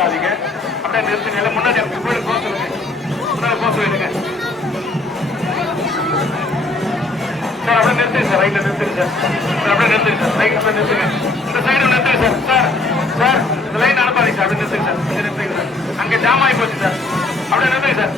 நிறுத்தாதீங்க, அப்படியே நிறுத்துங்க. எல்லாம் முன்னாடி கோயிலுக்கு போக சொல்லுங்க, முன்னாடி போக சொல்லிடுங்க சார். அப்படியே நிறுத்துங்க சார், ரைட்ல நிறுத்துங்க சார். அப்படியே நிறுத்துங்க சார், ரைட்ல அப்படியே நிறுத்துங்க. இந்த சைடு நிறுத்துங்க சார். சார் சார் இந்த லைன் அனுப்பாதீங்க சார், அப்படியே நிறுத்துங்க சார். நிறுத்துங்க சார், அங்கே ஜாம் ஆகி போச்சு சார். அப்படியே நிறுத்துங்க சார்.